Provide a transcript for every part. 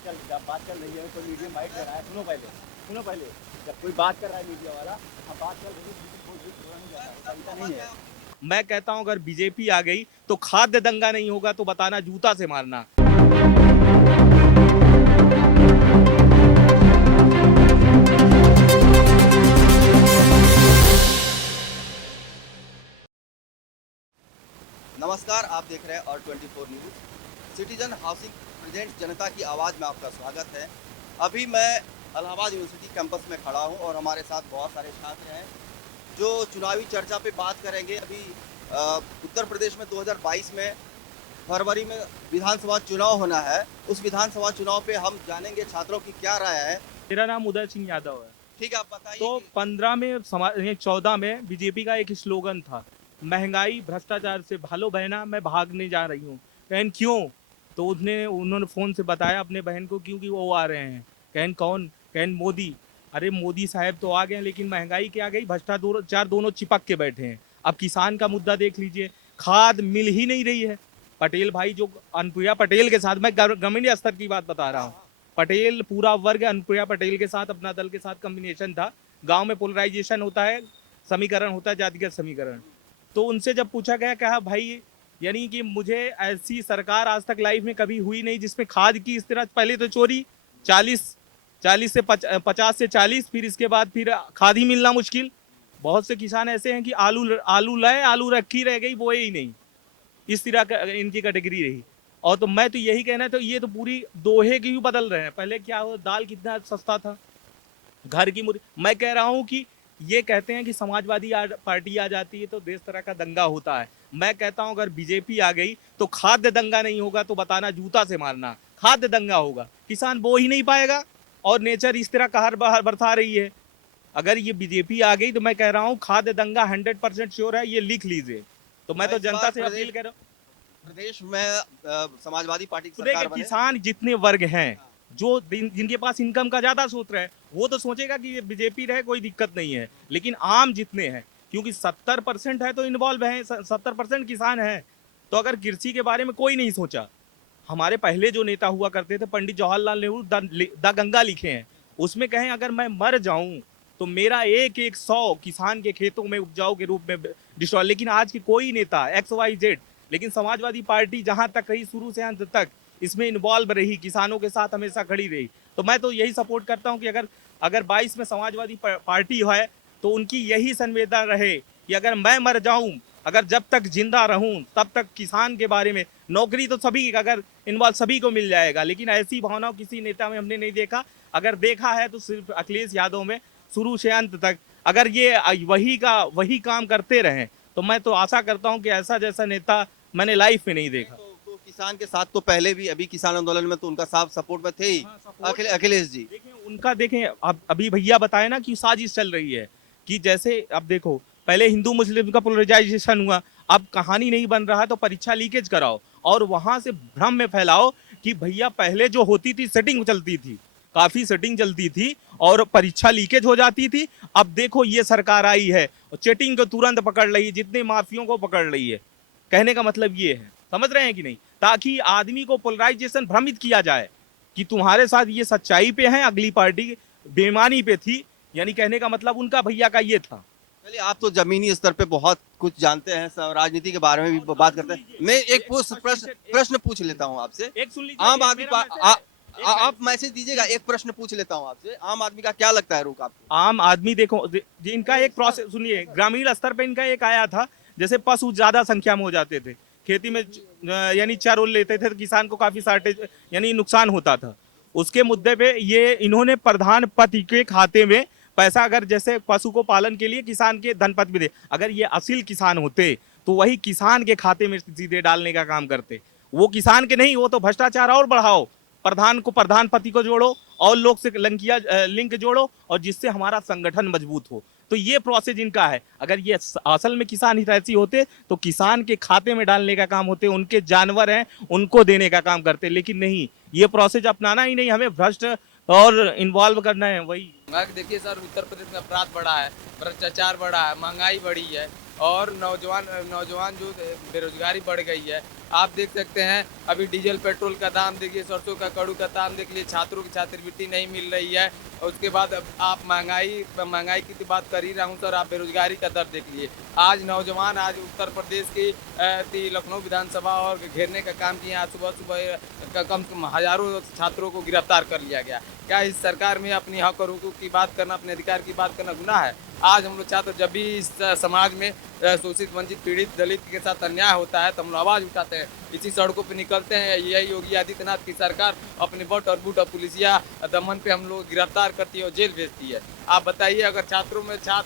बात चल रही है, कोई मीडियम बाइट कर रहा है, सुनो पहले। जब कोई बात कर रहा है मीडिया वाला, अब बात चल रही है, कोई भी थोड़ा नहीं जाता, ऐसा नहीं है। मैं कहता हूं अगर बीजेपी आ गई तो खाद्य दंगा नहीं होगा तो बताना जूता से मारना। नमस्कार, आप देख रहे हैं और 24 न्यूज़। सिटीजन हाउसिंग प्रेजेंट जनता की आवाज़ में आपका स्वागत है। अभी मैं इलाहाबाद यूनिवर्सिटी कैंपस में खड़ा हूं और हमारे साथ बहुत सारे छात्र हैं जो चुनावी चर्चा पे बात करेंगे। अभी उत्तर प्रदेश में 2022 में फरवरी में विधानसभा चुनाव होना है। उस विधानसभा चुनाव पे हम जानेंगे छात्रों की क्या राय है। मेरा नाम उदय सिंह यादव है। ठीक है, आप बताइए तो 15 में 14 में बीजेपी का एक स्लोगन था, महंगाई भ्रष्टाचार से भालो बहना मैं भागने जा रही हूँ। कहन क्यों? तो उन्होंने फोन से बताया अपने बहन को क्योंकि वो आ रहे हैं। कहन कौन? कहन मोदी। अरे मोदी साहब तो आ गए लेकिन महंगाई क्या गई, भ्रष्टाचार दोनों चिपक के बैठे हैं। अब किसान का मुद्दा देख लीजिए, खाद मिल ही नहीं रही है। पटेल भाई जो अनुप्रिया पटेल के साथ, मैं ग्रामीण स्तर की बात बता रहा हूँ, पटेल पूरा वर्ग अनुप्रिया पटेल के साथ अपना दल के साथ कॉम्बिनेशन था। गांव में पोलराइजेशन होता है, समीकरण होता है, जातिगत समीकरण। तो उनसे जब पूछा गया, कहा भाई यानी कि मुझे ऐसी सरकार आज तक लाइफ में कभी हुई नहीं जिसमें खाद की इस तरह, पहले तो चोरी 40 से 50 से 40, फिर इसके बाद फिर खाद ही मिलना मुश्किल। बहुत से किसान ऐसे हैं कि आलू लाए, आलू रखी रह गई, बोए ही नहीं। इस तरह का इनकी कैटेगरी रही। और तो मैं तो यही कहना है, तो ये तो पूरी दोहे की भी बदल रहे हैं। पहले क्या हो, दाल कितना सस्ता था, घर की मुर्गी। मैं कह रहा हूँ कि ये कहते हैं कि समाजवादी पार्टी आ जाती है तो देश तरह का दंगा होता है। मैं कहता हूँ अगर बीजेपी आ गई तो खाद्य दंगा नहीं होगा तो बताना जूता से मारना। खाद्य दंगा होगा, किसान बो ही नहीं पाएगा और नेचर इस तरह कहर बरसा रही है। अगर ये बीजेपी आ गई तो मैं कह रहा हूँ खाद्य दंगा 100% श्योर है, ये लिख लीजिए। तो मैं तो इस जनता बार से अपील कर रहा हूँ, प्रदेश में समाजवादी पार्टी की देखिए सरकार बने। किसान जितने वर्ग हैं जो जिनके पास इनकम का ज्यादा सोच रहे हैं वो तो सोचेगा कि ये बीजेपी रहे, कोई दिक्कत नहीं है। लेकिन आम जितने हैं, क्योंकि 70% है तो इन्वॉल्व है, 70% किसान है। तो अगर कृषि के बारे में कोई नहीं सोचा, हमारे पहले जो नेता हुआ करते थे पंडित जवाहरलाल नेहरू द गंगा लिखे हैं, उसमें कहें अगर मैं मर जाऊं तो मेरा एक एक 100 किसान के खेतों में उपजाऊ के रूप में डिस्ट्रॉय। लेकिन आज की कोई नेता XYZ, लेकिन समाजवादी पार्टी जहां तक रही शुरू से अंत तक इसमें इन्वॉल्व रही, किसानों के साथ हमेशा खड़ी रही। तो मैं तो यही सपोर्ट करता हूं कि अगर अगर 22 में समाजवादी पार्टी है तो उनकी यही संवेदना रहे कि अगर मैं मर जाऊं, अगर जब तक जिंदा रहूं तब तक किसान के बारे में, नौकरी तो सभी अगर इन्वॉल्व सभी को मिल जाएगा, लेकिन ऐसी भावना किसी नेता में हमने नहीं देखा। अगर देखा है तो सिर्फ अखिलेश यादव में, शुरू से अंत तक। अगर ये वही काम करते रहें तो मैं तो आशा करता हूं कि ऐसा जैसा नेता मैंने लाइफ में नहीं देखा। तो किसान के साथ तो पहले भी, अभी किसान आंदोलन में तो उनका साफ सपोर्ट में थे ही। अखिलेश जी देखें उनका, देखें अब अभी भैया बताए ना कि साजिश चल रही है कि जैसे अब देखो पहले हिंदू मुस्लिम का पोलराइजेशन हुआ, अब कहानी नहीं बन रहा तो परीक्षा लीकेज कराओ और वहां से भ्रम में फैलाओ कि भैया पहले जो होती थी सेटिंग चलती थी, काफी सेटिंग चलती थी और परीक्षा लीकेज हो जाती थी। अब देखो ये सरकार आई है और चीटिंग को तुरंत पकड़ रही है, जितने माफियों को पकड़ रही है। कहने का मतलब ये है, समझ रहे हैं कि नहीं, ताकि आदमी को पोलराइजेशन भ्रमित किया जाए कि तुम्हारे साथ ये सच्चाई पे है, अगली पार्टी बेईमानी पे थी। यानी कहने का मतलब उनका भैया का ये था। चलिए, आप तो जमीनी स्तर पे बहुत कुछ जानते हैं, राजनीति के बारे में भी बात करते हैं। मैं एक प्रश्न पूछ लेता हूँ आपसे। एक सुन लीजिए, आम आदमी आप एक मैसेज दीजिएगा। एक प्रश्न पूछ लेता हूँ आपसे, आम आदमी का क्या लगता है रुख आपको? आम आदमी देखो इनका एक प्रोसेस सुनिए, ग्रामीण स्तर पे इनका एक आया था, जैसे पशु ज्यादा संख्या में हो जाते थे खेती में, यानी चर लेते थे तो किसान को काफी शार्टेज यानी नुकसान होता था। उसके मुद्दे पे ये इन्होंने प्रधानपति के खाते में पैसा, अगर जैसे पशु को पालन के लिए किसान के धनपति भी दे, अगर ये असील किसान होते तो वही किसान के खाते में सीधे डालने का काम करते। वो किसान के नहीं, वो तो भ्रष्टाचार और बढ़ाओ, प्रधानपति को जोड़ो और लोग से लिंक जोड़ो और जिससे हमारा संगठन मजबूत हो। तो ये प्रोसेस इनका है। अगर ये असल में किसान हितैषी होते तो किसान के खाते में डालने का काम होते, उनके जानवर हैं उनको देने का काम करते, लेकिन नहीं, ये प्रोसेस अपनाना ही नहीं, हमें भ्रष्ट और इन्वॉल्व करना है। वही देखिए सर, उत्तर प्रदेश में अपराध बढ़ा है, भ्रष्टाचार बढ़ा है, महंगाई बढ़ी है और नौजवान जो बेरोजगारी बढ़ गई है। आप देख सकते हैं अभी डीजल पेट्रोल का दाम देखिए, सरसों का कड़ू का दाम देख लीजिए, छात्रों की छात्रवृत्ति नहीं मिल रही है। और उसके बाद अब आप महंगाई की तो बात कर ही रहा हूँ सर, आप बेरोजगारी का दर देख लीजिए। आज नौजवान आज उत्तर प्रदेश की लखनऊ विधानसभा और घेरने का काम किए। आज सुबह सुबह कम से कम हजारों छात्रों को गिरफ्तार कर लिया गया। क्या इस सरकार में अपनी हक और हुकूक की बात करना, अपने अधिकार की बात करना गुनाह है? आज हम लोग छात्र जब भी इस समाज में शोषित वंचित पीड़ित दलित के साथ अन्याय होता है तो हम लोग आवाज़ उठाते हैं, इसी सड़कों पे निकलते हैं। यही योगी आदित्यनाथ की सरकार अपने बट और बूट और पुलिसिया दमन पे हम लोग गिरफ्तार करती है और जेल भेजती है। आप बताइए, अगर छात्र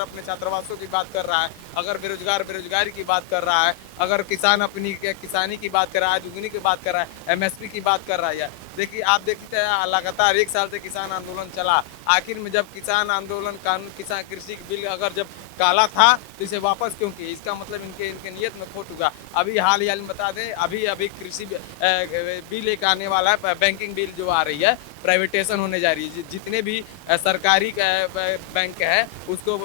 अपने छात्रावासों की बात कर रहा है, अगर बेरोजगारी की बात कर रहा है, अगर किसान अपनी किसानी की बात कर रहा है, दुगनी की बात कर रहा है, MSP की बात कर रहा है, देखिए आप देखते हैं लगातार 1 साल से किसान आंदोलन चला। आखिर में जब किसान आंदोलन कानून किसान कृषि बिल अगर जब काला था तो इसे वापस क्यों किए? इसका मतलब इनके नियत में खोट होगा। अभी हाल में बता दें, अभी कृषि बिल एक आने वाला है, बैंकिंग बिल जो आ रही है, प्राइवेटेशन होने जा रही है। जितने भी सरकारी बैंक है उसको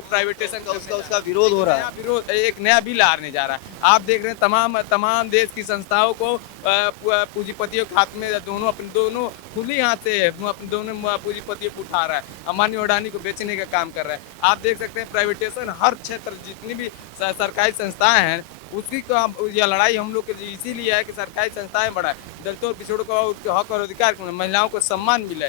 प्राइवेटेशन उसका विरोध हो रहा है। एक नया बिल आने जा रहा है। आप देख रहे हैं तमाम देश की संस्थाओं को पूंजीपतियों के हाथ में दोनों खुली हाथ से अपने दोनों पूंजीपतियों को उठा रहा है, अंबानी अडानी को बेचने का काम कर रहा है। आप देख सकते हैं प्राइवेटेशन हर क्षेत्र, जितनी भी सरकारी संस्थाएं हैं उसकी यह लड़ाई हम लोग के इसीलिए है कि सरकारी संस्थाएं बढ़ाए, दलितों और पिछड़ों को उसके हक और अधिकार, महिलाओं को सम्मान मिले,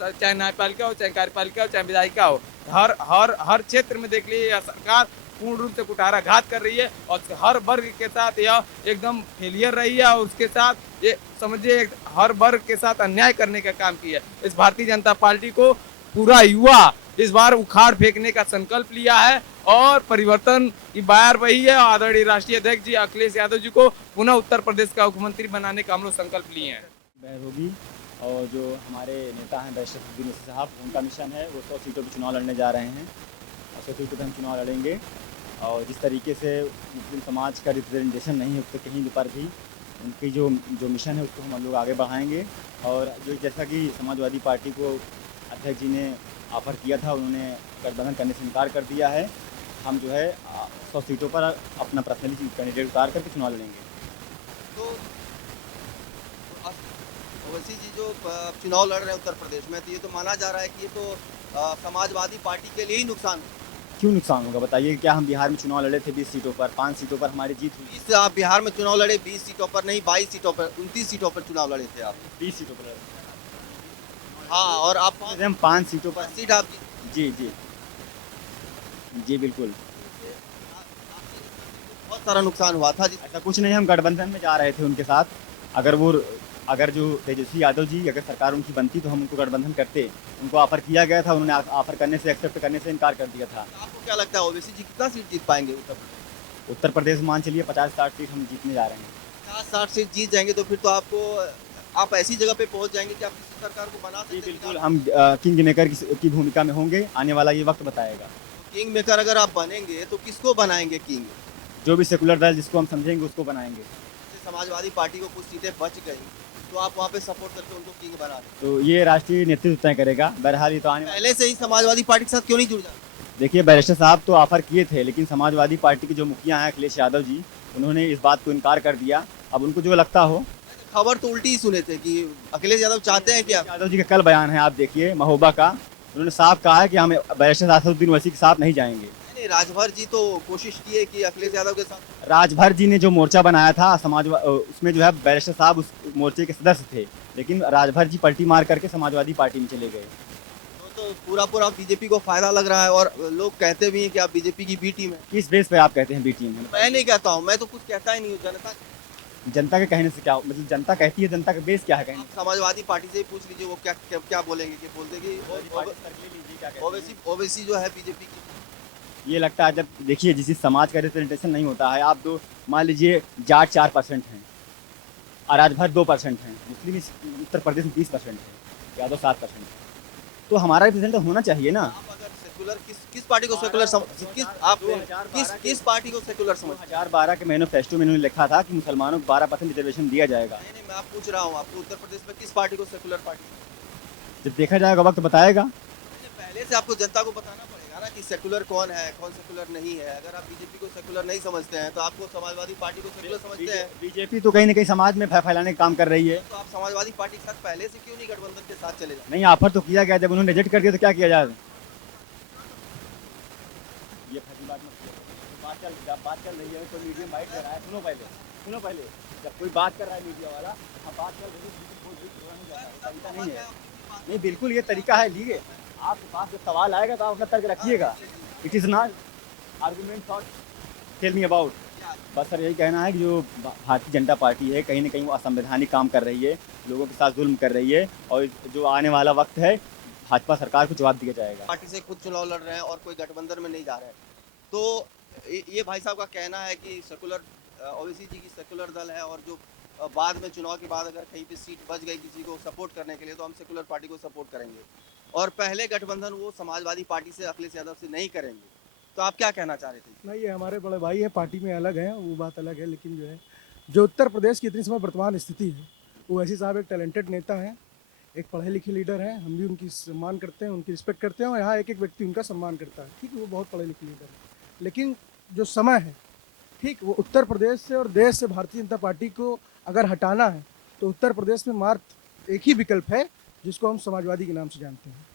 चाहे न्यायपालिका हो, चाहे कार्यपालिका हो, चाहे विधायिका हो। हर क्षेत्र में देख लीजिए सरकार पूर्ण रूप से कुठाराघात कर रही है और हर वर्ग के साथ यह एकदम फेलियर रही है और उसके साथ ये समझिए हर वर्ग के साथ अन्याय करने का काम किया। इस भारतीय जनता पार्टी को पूरा युवा इस बार उखाड़ फेंकने का संकल्प लिया है और परिवर्तन की बार वही है। आदरणीय राष्ट्रीय अध्यक्ष जी अखिलेश यादव जी को पुनः उत्तर प्रदेश का मुख्यमंत्री बनाने का हम लोग संकल्प लिए हैं। बहर होगी और जो हमारे नेता हैं बैरिस्टर सफदुद्दीन ओवैसी साहब, उनका मिशन है वो 100 सीटों पर चुनाव लड़ने जा रहे हैं और 100 सीटों पर हम चुनाव लड़ेंगे। और जिस तरीके से मुस्लिम समाज का रिप्रेजेंटेशन नहीं है उत्तर कहीं पर भी, उनकी जो मिशन है उसको हम लोग आगे बढ़ाएंगे। और जो जैसा कि समाजवादी पार्टी को अध्यक्ष जी ने ऑफर किया था, उन्होंने गठबंधन करने से इनकार कर दिया है। हम जो है 100 सीटों पर अपना पर्सनली कैंडिडेट उतार करके चुनाव लड़ेंगे। तो ओवैसी जी जो चुनाव लड़ रहे हैं उत्तर प्रदेश में, तो ये तो माना जा रहा है कि ये तो समाजवादी पार्टी के लिए ही नुकसान है। क्यों नुकसान होगा बताइए? क्या हम बिहार में चुनाव लड़े थे 20 सीटों पर, 5 सीटों पर हमारी जीत हुई। आप बिहार में चुनाव लड़े 20 सीटों पर नहीं, 22 सीटों पर, 29 सीटों पर चुनाव लड़े थे आप। 20 सीटों पर लड़े। हाँ, और आप हम 5 सीटों पर सीट आप जी जी जी बिल्कुल। बहुत सारा नुकसान हुआ था। ऐसा कुछ नहीं, हम गठबंधन में जा रहे थे उनके साथ। अगर जो तेजस्वी यादव जी अगर सरकार उनकी बनती तो हम उनको गठबंधन करते। उनको ऑफर किया गया था, उन्होंने ऑफर करने से एक्सेप्ट करने से इनकार कर दिया था। आपको क्या लगता है ओवैसी जी कितना सीट जीत पाएंगे उत्तर प्रदेश? मान चलिए 50-60 सीट हम जीतने जा रहे हैं। 50-60 सीट जीत जाएंगे तो फिर तो आप ऐसी जगह पे पहुंच जाएंगे कि आप किसी सरकार को बना सकते हैं। बिल्कुल, हम किंग मेकर की भूमिका में होंगे। आने वाला ये वक्त बताएगा। किंग मेकर अगर आप बनेंगे तो किसको बनाएंगे किंग? जो भी सेकुलर दल जिसको हम समझेंगे उसको बनाएंगे। समाजवादी पार्टी को कुछ सीटें बच गई तो आप वहाँ पे सपोर्ट करके उनको किंग बना दें। तो ये राष्ट्रीय नेतृत्व तय करेगा। बहरहाल ये तो आने पहले से ही समाजवादी पार्टी के साथ क्यों नहीं जुड़ जाते? देखिए, बैरिस्टर साहब तो ऑफर किए थे, लेकिन समाजवादी पार्टी के जो मुखिया हैं अखिलेश यादव जी, उन्होंने इस बात को इनकार कर दिया। अब उनको जो लगता हो। खबर तो उल्टी ही सुने थे कि अखिलेश यादव चाहते हैं क्या? यादव जी का कल बयान है, आप देखिए महोबा का, उन्होंने साफ कहा है कि हम बैरिस्टर सफदुद्दीन ओवैसी के साथ नहीं जाएंगे। राजभर जी तो कोशिश किए कि अखिलेश यादव के साथ। राजभर जी ने जो मोर्चा बनाया था उसमें जो है बैरिस्टर साहब उस मोर्चे के सदस्य थे, लेकिन राजभर जी पलटी मार करके समाजवादी पार्टी में चले गए। तो पूरा बीजेपी को फायदा लग रहा है और लोग कहते भी हैं कि आप बीजेपी की बी टीम है। किस बेस पे आप कहते हैं बी टीम है? मैं नहीं कहता हूँ, मैं तो कुछ कहता ही नहीं हूँ। जनता के कहने से क्या मतलब? जनता कहती है, जनता का बेस क्या है कहने? समाजवादी पार्टी से ही पूछ लीजिए, वो क्या बोलेंगे कि बोल देगी ओवैसी जो है बीजेपी की। ये लगता है जब देखिए जिस समाज का रिप्रेजेंटेशन नहीं होता है, आप तो मान लीजिए जाट 4% हैं और राजभर 2% हैं, मुस्लिम उत्तर प्रदेश में 20% है, यादव 7% है, तो हमारा रिप्रेजेंटेशन होना चाहिए ना। आप अगर सेकुलर किस पार्टी को सेकुलर किस पार्टी को सेकुलर समझ? 2012 के मैनिफेस्टो में इन्होंने लिखा था कि मुसलमानों को 12% रिजर्वेशन दिया जाएगा। नहीं, मैं आप पूछ रहा हूँ आपको उत्तर प्रदेश में किस पार्टी को सेकुलर पार्टी? जब देखा जाएगा वक्त बताएगा। पहले से आपको जनता को बताना पड़ेगा ना कि सेकुलर कौन है, कौन सेकुलर नहीं है। अगर आप बीजेपी को सेकुलर नहीं समझते हैं तो आपको समाजवादी पार्टी को सेकुलर समझते हैं। बीजेपी तो कहीं ना कहीं समाज में फैलाने का काम कर रही है। तो आप समाजवादी पार्टी के साथ पहले से क्यों नहीं गठबंधन के साथ चले जाए? नहीं, ऑफर तो किया गया, जब उन्होंने रिजेक्ट कर दिया तो क्या किया जाए? ये फैसली बात मत करो। बात चल रही है, कोई मीडियम बाइट कर रहा है, सुनो पहले। जब कोई बात कर रहा है मीडिया वाला, हम बात कर रहे हैं, तरीका नहीं है। नहीं, बिल्कुल ये तरीका है, लीजिए आपके पास जब सवाल आएगा तो आप अपना तर्क रखिएगा। It is not argument for tell me about. बस सर यही कहना है कि जो भारतीय जनता पार्टी है कहीं ना कहीं वो असंवैधानिक काम कर रही है, लोगों के साथ जुल्म कर रही है, और जो आने वाला वक्त है भाजपा सरकार को जवाब दिया जाएगा। पार्टी से खुद चुनाव लड़ रहे हैं और कोई गठबंधन में नहीं जा रहे हैं। तो ये भाई साहब का कहना है कि सेकुलर ओवैसी जी की सेकुलर दल है, और जो बाद में चुनाव के बाद अगर कहीं पे सीट बच गई किसी को सपोर्ट करने के लिए तो हम सेकुलर पार्टी को सपोर्ट करेंगे, और पहले गठबंधन वो समाजवादी पार्टी से अखिलेश यादव से नहीं करेंगे। तो आप क्या कहना चाह रहे थे? नहीं, ये हमारे बड़े भाई हैं, पार्टी में अलग हैं, वो बात अलग है। लेकिन जो है, जो उत्तर प्रदेश की इतनी समय वर्तमान स्थिति है, ओवैसी साहब एक टैलेंटेड नेता हैं, एक पढ़े लिखे लीडर हैं। हम भी उनकी सम्मान करते हैं, उनकी रिस्पेक्ट करते हैं, और यहाँ एक एक व्यक्ति उनका सम्मान करता है। ठीक है, वो बहुत पढ़े लिखे लीडर हैं। लेकिन जो समय है, ठीक, वो उत्तर प्रदेश से और देश से भारतीय जनता पार्टी को अगर हटाना है तो उत्तर प्रदेश में मात्र एक ही विकल्प है, जिसको हम समाजवादी के नाम से जानते हैं।